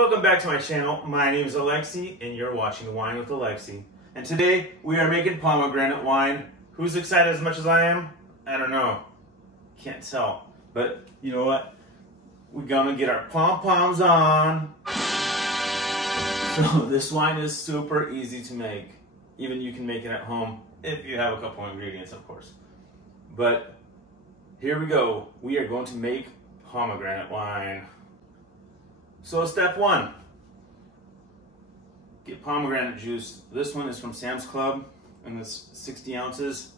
Welcome back to my channel. My name is Alexi and you're watching Wine with Alexi. And today we are making pomegranate wine. Who's excited as much as I am? I don't know. Can't tell. But you know what? We're gonna get our pom-poms on. So this wine is super easy to make. Even you can make it at home if you have a couple ingredients, of course. But here we go. We are going to make pomegranate wine. So step one, get pomegranate juice. This one is from Sam's Club and it's 60 ounces.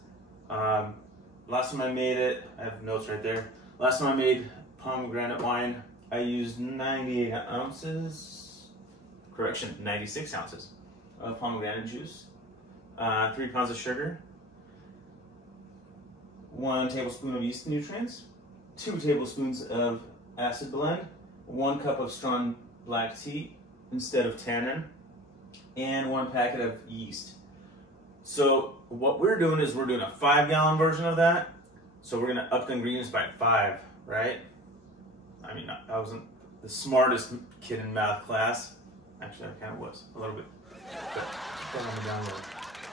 Last time I made it, I have notes right there. Last time I made pomegranate wine, I used 98 ounces, correction, 96 ounces of pomegranate juice, 3 pounds of sugar, 1 tablespoon of yeast nutrients, 2 tablespoons of acid blend, 1 cup of strong black tea instead of tannin, and 1 packet of yeast. So what we're doing is we're doing a 5-gallon version of that. So we're gonna up the ingredients by 5, right? I mean, I wasn't the smartest kid in math class. Actually, I kind of was, a little bit. But on the down low.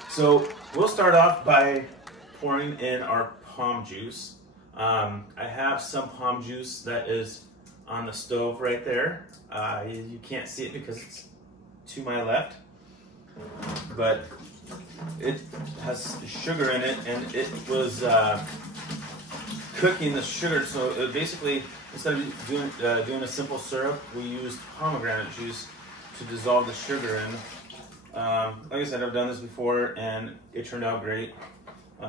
So we'll start off by pouring in our pom juice. I have some pom juice that is on the stove right there. You can't see it because it's to my left, but it has sugar in it and it was cooking the sugar. So it basically, instead of doing a simple syrup, we used pomegranate juice to dissolve the sugar in. Like I said, I've done this before and it turned out great. So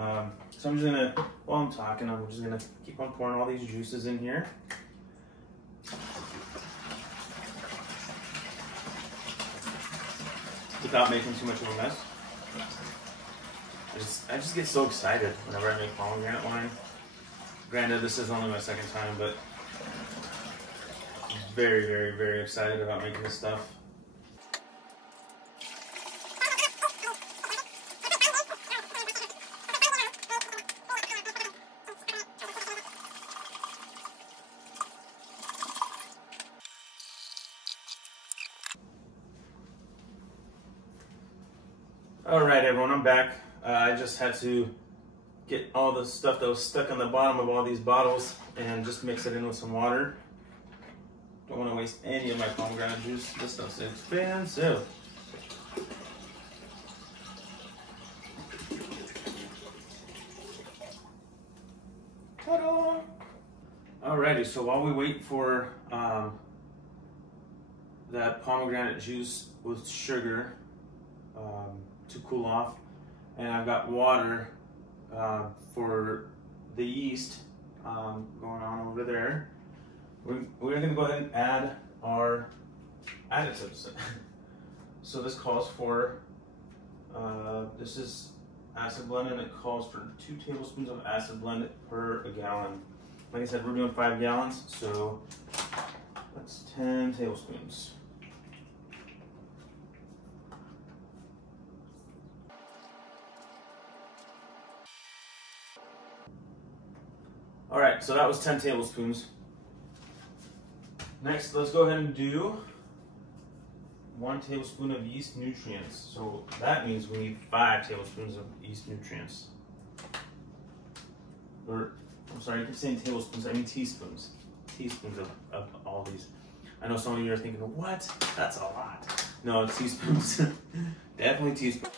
I'm just gonna, while I'm talking, I'm just gonna keep on pouring all these juices in here. Without making too much of a mess. I just get so excited whenever I make pomegranate wine. Granted, this is only my 2nd time, but I'm very, very, very excited about making this stuff. All right, everyone, I'm back. I just had to get all the stuff that was stuck on the bottom of all these bottles and just mix it in with some water. Don't want to waste any of my pomegranate juice. This stuff's expensive. Ta-da! Alrighty, so while we wait for that pomegranate juice with sugar to cool off, and I've got water for the yeast going on over there. We're going to go ahead and add our additives. So this calls for, this is acid blend, and it calls for 2 tablespoons of acid blend per a gallon. Like I said, we're doing 5 gallons, so that's 10 tablespoons. All right, so that was 10 tablespoons. Next, let's go ahead and do 1 tablespoon of yeast nutrients. So that means we need 5 tablespoons of yeast nutrients. Or, I'm sorry, I keep saying tablespoons, I mean teaspoons. Teaspoons of all these. I know some of you are thinking, what? That's a lot. No, it's teaspoons. Definitely teaspoons.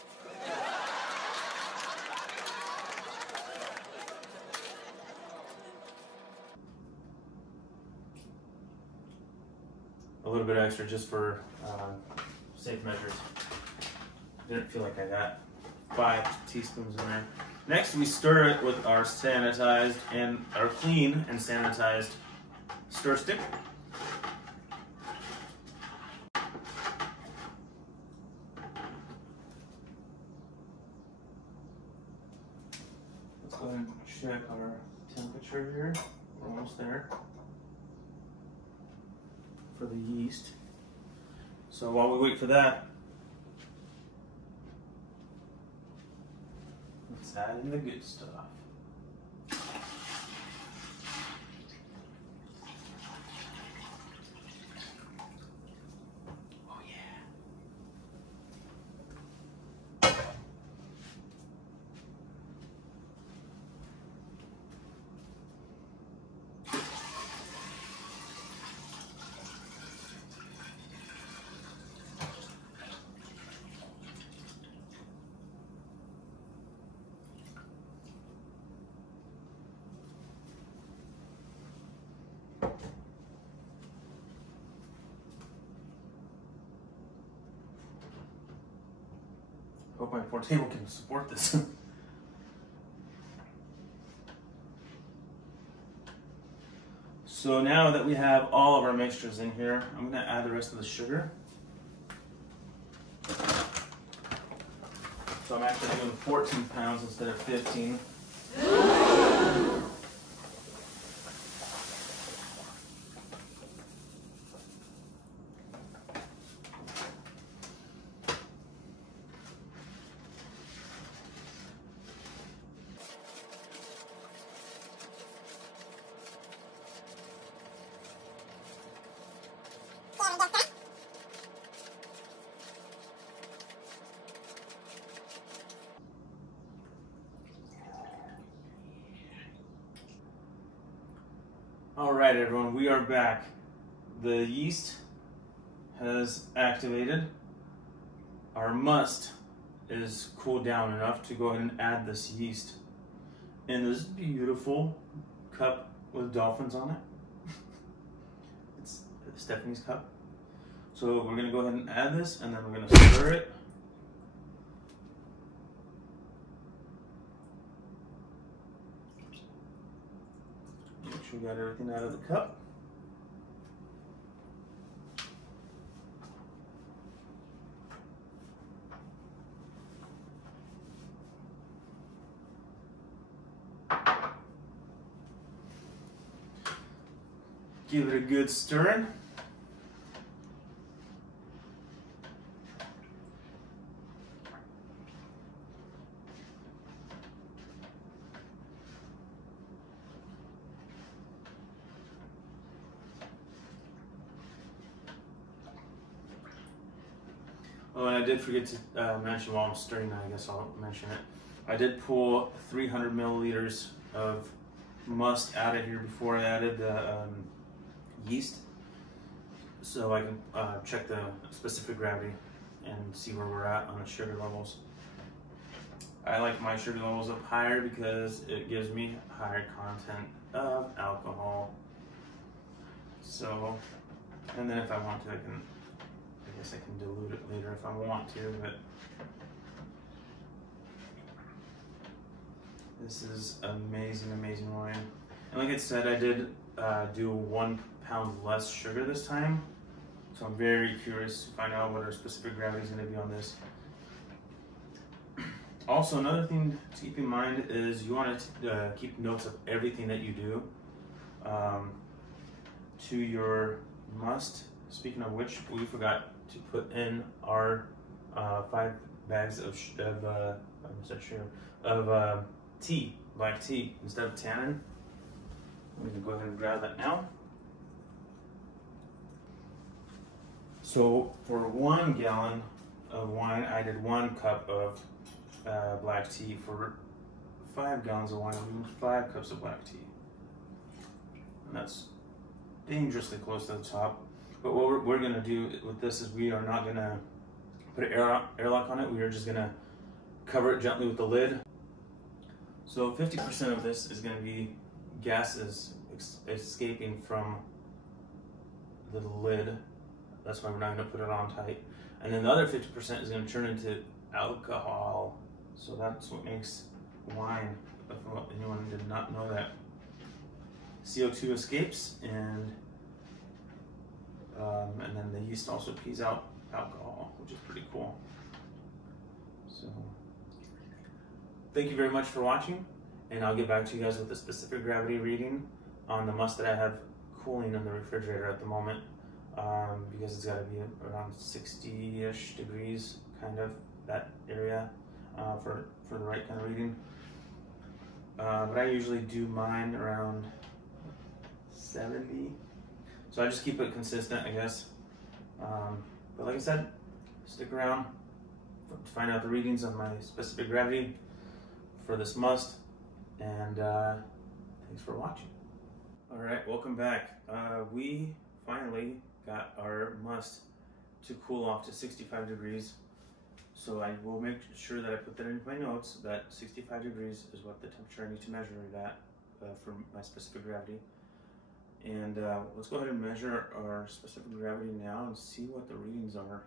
A little bit extra just for safe measures. Didn't feel like I got 5 teaspoons in there. Next, we stir it with our sanitized and our clean and sanitized stir stick. Let's go ahead and check our temperature here. We're almost there for the yeast. So while we wait for that, let's add in the good stuff. Hope my poor table can support this. So now that we have all of our mixtures in here, I'm going to add the rest of the sugar. So I'm actually doing 14 pounds instead of 15. All right, everyone, we are back. The yeast has activated. Our must is cooled down enough to go ahead and add this yeast in this beautiful cup with dolphins on it. It's Stephanie's cup. So we're gonna go ahead and add this, and then we're gonna stir it. We got everything out of the cup. Give it a good stirring. Oh, and I did forget to mention while I'm stirring, I guess I'll mention it. I did pull 300 milliliters of must out of here before I added the yeast, so I can check the specific gravity and see where we're at on the sugar levels. I like my sugar levels up higher because it gives me higher content of alcohol. So, and then if I want to, I guess I can dilute it later if I want to, but this is amazing, amazing wine. And like I said, I did do 1 pound less sugar this time, so I'm very curious to find out what our specific gravity is going to be on this. Also, another thing to keep in mind is you want to keep notes of everything that you do to your must. Speaking of which, we forgot to put in our 5 bags of tea, black tea, instead of tannin. I'm going to go ahead and grab that now. So for 1 gallon of wine, I did 1 cup of black tea. For 5 gallons of wine, I'm doing 5 cups of black tea. And that's dangerously close to the top. But what we're going to do with this is we are not going to put an airlock on it. We are just going to cover it gently with the lid. So 50% of this is going to be gases escaping from the lid. That's why we're not going to put it on tight. And then the other 50% is going to turn into alcohol. So that's what makes wine, if anyone did not know that. CO2 escapes, and then the yeast also pees out alcohol, which is pretty cool. So thank you very much for watching, and I'll get back to you guys with the specific gravity reading on the must that I have cooling in the refrigerator at the moment, because it's got to be around 60-ish degrees, kind of that area, for the right kind of reading. But I usually do mine around 70. So I just keep it consistent, I guess. But like I said, stick around to find out the readings on my specific gravity for this must. And thanks for watching. All right, welcome back. We finally got our must to cool off to 65 degrees. So I will make sure that I put that in my notes, that 65 degrees is what the temperature I need to measure it at for my specific gravity. And let's go ahead and measure our specific gravity now and see what the readings are.